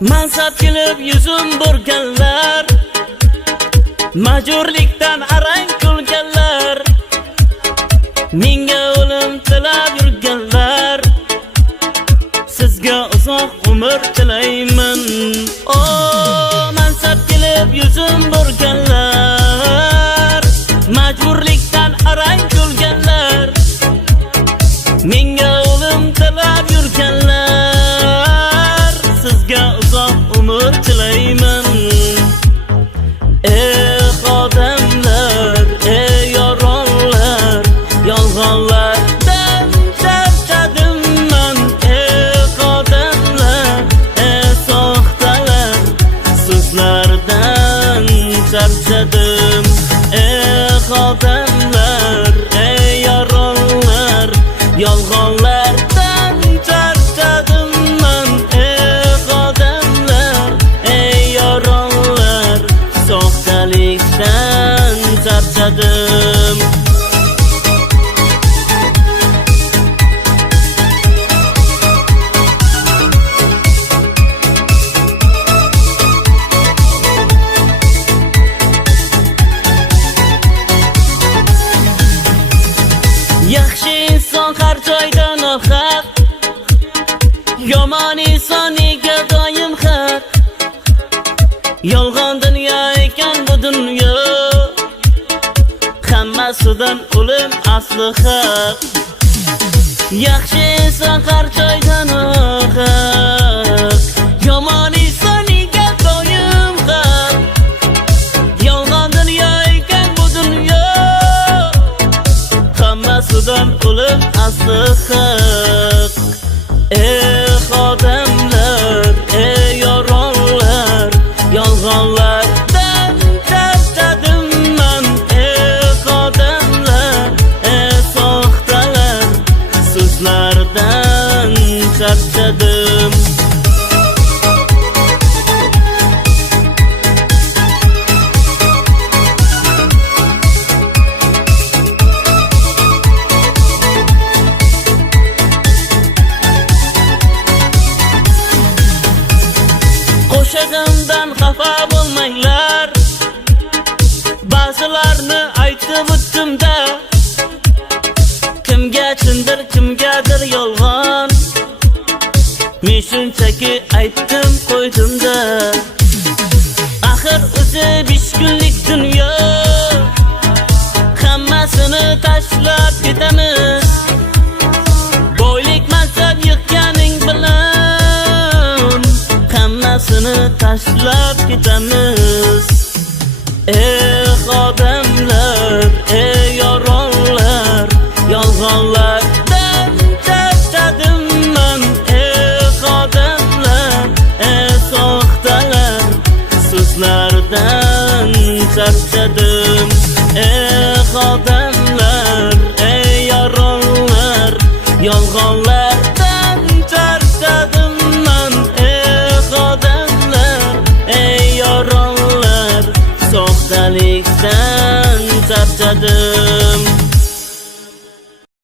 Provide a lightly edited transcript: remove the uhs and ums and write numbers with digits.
Mansab kelib yuzim burganlar, majurlikdan arang kulganlar, menga o'lim tilab yurganlar, sizga uzoq umr tilayman. O mansab kelib yuzim burganlar, majburlikdan arang kulganlar, menga o'lim tilab yurganlar, sizga uzoq umr tilayman. Ey odamlar, ey yoronlar, yolg'onlardan charchadim man. Ey odamlar, ey soxtalar, so'zlardan charchadim. Ey odamlar, ey yoronlar, yolg'onlardan charchadim man. Ey odamlar, ey yoronlar, soxtalikdan charchadim. Yaxshi inson har joyda nohaq, yomon inson nega doim haq. Yolg'on dunyo ekan bu dunyo, hammasidan o'lim asli haq. Yaxshi inson har joyda nohaq, yomon inson nega doim haq. Yolg'on dunyo ekan bu dunyo, hammasidan o'lim asli haq. Ey odamlar, ey yoronlar, yolg'onlardan charchadim man. Ey odamlar, ey soxtalar, so'zlardan charchadim. Qo'shig'imdan xafa bo'lmanglar, ba'zilarni aytib o'tdim-da. Kimga chindir, kimgadir yolg'on, men shunchaki aytdim qo'ydim-da. Axir o'zi 5 kunlik dunyo, hammasini tashlab ketamiz. Boylik mansab yig'ganing bilan hammasini tashlab ketamiz. Ey odamlar, ey yoronlar, yolg'onlardan charchadim man. Ey odamlar, ey soxtalar, so'zlardan charchadim.